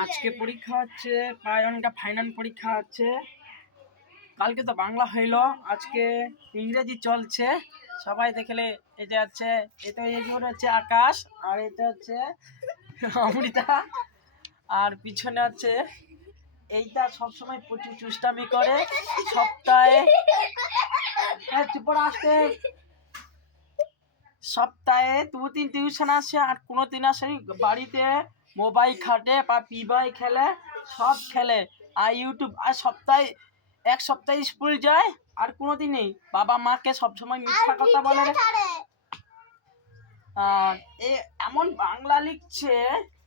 আজকে পরীক্ষা হচ্ছে, প্রায় অনেকটা ফাইনাল পরীক্ষা আছে কালকে তো বাংলা হইল, আজকে ইংরেজি চলছে। সবাই দেখলে এই এটা হচ্ছে এটা এগুলো হচ্ছে আকাশ, আর এটা হচ্ছে অমৃতা, আর পিছনে আছে, এইটা সবসময় প্রচুর চুষ্টামি করে, সপ্তাহে হ্যাঁ চুপ করে আসতে। সপ্তাহে দু তিন টিউশন আসে, আর কোনো দিন আসে বাড়িতে মোবাইল খাটে বা পিবাই খেলে সব খেলে। আর ইউটিউব আর সপ্তাহে এক সপ্তাহে স্কুল যায় আর কোনো দিন নেই বাবা মাকে সবসময় মিথ্যা কথা বলে। আর এ এমন বাংলা লিখছে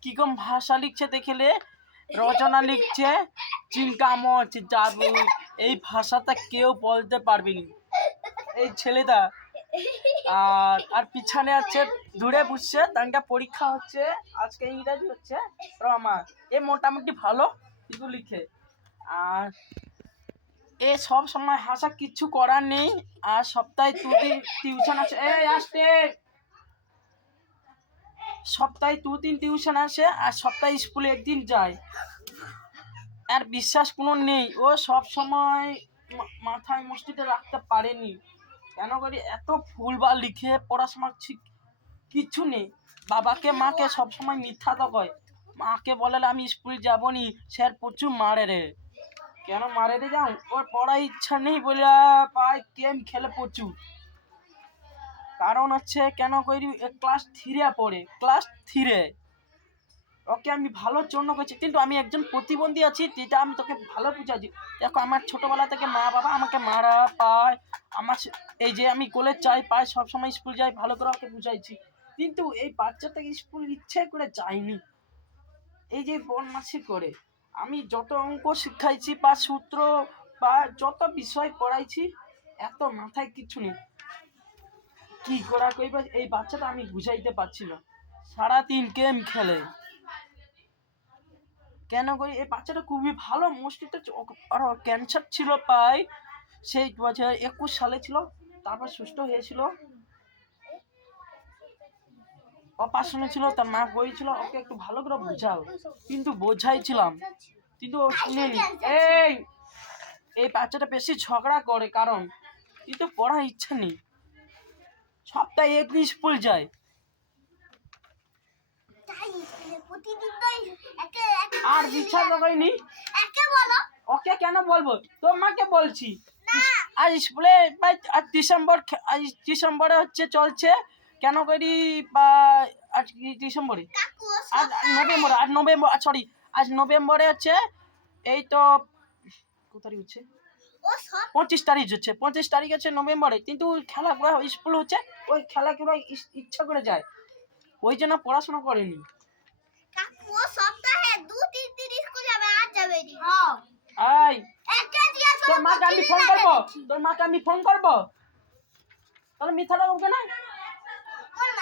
কীরকম ভাষা লিখছে দেখলে? রচনা লিখছে চিনকামচ জাদু এই ভাষাটা কেউ বলতে পারবে না। এই ছেলেটা আর আর পিছনে আছে দূরে বুঝছে তানটা পরীক্ষা হচ্ছে, আজকে ইংরাজি হচ্ছে রমা এ মোটামুটি ভালো, কিন্তু লিখে। আর এ সব সময় হাসা, কিছু করার নেই। আর সপ্তাহে দুদিন টিউশন আছে এই, আসতে। সপ্তাহে দু দিন টিউশন আসে, আর সপ্তাহে স্কুলে একদিন যায়। আর বিশ্বাস কোনো নেই। ও সব সময় মাথায় মুষ্টিতে রাখতে পারেনি। কেন করি? এত ফুল বা লিখে পড়াশোনা ঠিক- কিচ্ছু নেই। বাবাকে, মাকে সবসময় মিথ্যা তো কয়। মাকে বলে আমি স্কুল যাব নি স্যার প্রচুর মারে রে। কেন মারে রে যাও ওর পড়ার ইচ্ছা নেই বলে পায়, গেম খেলে প্রচুর। কারণ হচ্ছে কেন করি? ক্লাস থ্রিয়ে পড়ে। ক্লাস থ্রিয়ে ওকে আমি ভালোর জন্য করছি। কিন্তু আমি একজন প্রতিবন্ধী আছি, যেটা আমি তোকে ভালো বুঝাচ্ছি। দেখো, আমার ছোটবেলা থেকে মা বাবা আমাকে মারা পায়। আমার এই যে আমি কোলে চাই পাই সবসময় স্কুল যাই, ভালো করে ওকে বুঝাইছি। কিন্তু এই বাচ্চাটাকে স্কুল ইচ্ছে করে যায়নি। এই যে বদমাসি করে। আমি যত অঙ্ক শিখাইছি বা সূত্র বা যত বিষয় পড়াইছি, এত মাথায় কিছু নেই। কি করা কইবা? এই বাচ্চাটা আমি বুঝাইতে পারছি না। সারাদিন গেম খেলে। কেন করি? এই বাচ্চাটা খুবই ভালো, মুশকিলটা আর ক্যান্সার ছিল পাই সেই দু হাজার একুশ সালে ছিল, তারপর সুস্থ হয়েছিল। অপারেশনে ছিল, তার মা বইছিল ওকে একটু ভালো করে বোঝাও। কিন্তু বোঝাইছিলাম, কিন্তু ও শুনেনি। এই এই বাচ্চাটা বেশি ঝগড়া করে, কারণ, কিন্তু পড়ার ইচ্ছা নেই। সপ্তাহে একদিন স্কুল যায় তাই স্কুলে প্রতিদিন তো একে একে আর বিশ্বাস করিনি। একে বলো। ওকে কেন বলব? তোর মাকে বলছি আর স্কুলে আর ডিসেম্বর আজ ডিসেম্বরে হচ্ছে চলছে। কেন করি বা আজ ডিসেম্বরে? আজ নভেম্বর আজ নভেম্বর সরি আজ নভেম্বরে হচ্ছে এই তো কত তারিখ হচ্ছে? পঁচিশ তারিখ হচ্ছে। পঁচিশ তারিখ হচ্ছে নভেম্বরে। কিন্তু খেলাগুলো স্কুল হচ্ছে ওই খেলাগুলো ইচ্ছা করে যায়। ওই জন্য পড়াশোনা করেনি কাকু ও সপ্তাহে দু তিন দিন স্কুল যাবে আর যাবে নি জিজ্ঞাসা তোর মাকে আমি ফোন করব? তোর মাকে আমি ফোন করব? তাহলে মিথ্যাটা বলবে না? পারো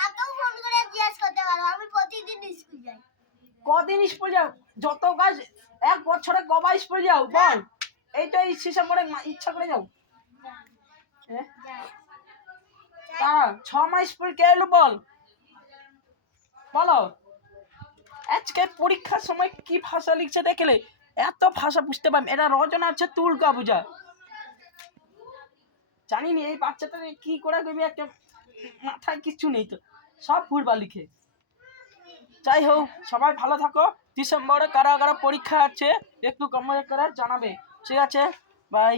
কদিন স্কুল যাও? যত কাজ এক বছরে কবার স্কুল যাও? বল। এইটা এই ডিসেম্বরে মা- ইচ্ছা করে যাও। হ্যাঁ? ছ মাস স্কুল কে এলো বল? বলো। আজকে পরীক্ষার সময় কি ভাষা লিখছে দেখলে? এত ভাষা বুঝতে পারবে এটা রচনা আছে তুলকা বুঝা জানি না এই বাচ্চাটা কি করে করবি একটা মাথায় কিছু নেই তো। সব ভুলবা লিখে। যাই হোক, সবাই ভালো থাকো। ডিসেম্বরে কারও কারও পরীক্ষা আছে, একটু কমেন্ট করে জানাবে। ঠিক আছে বাই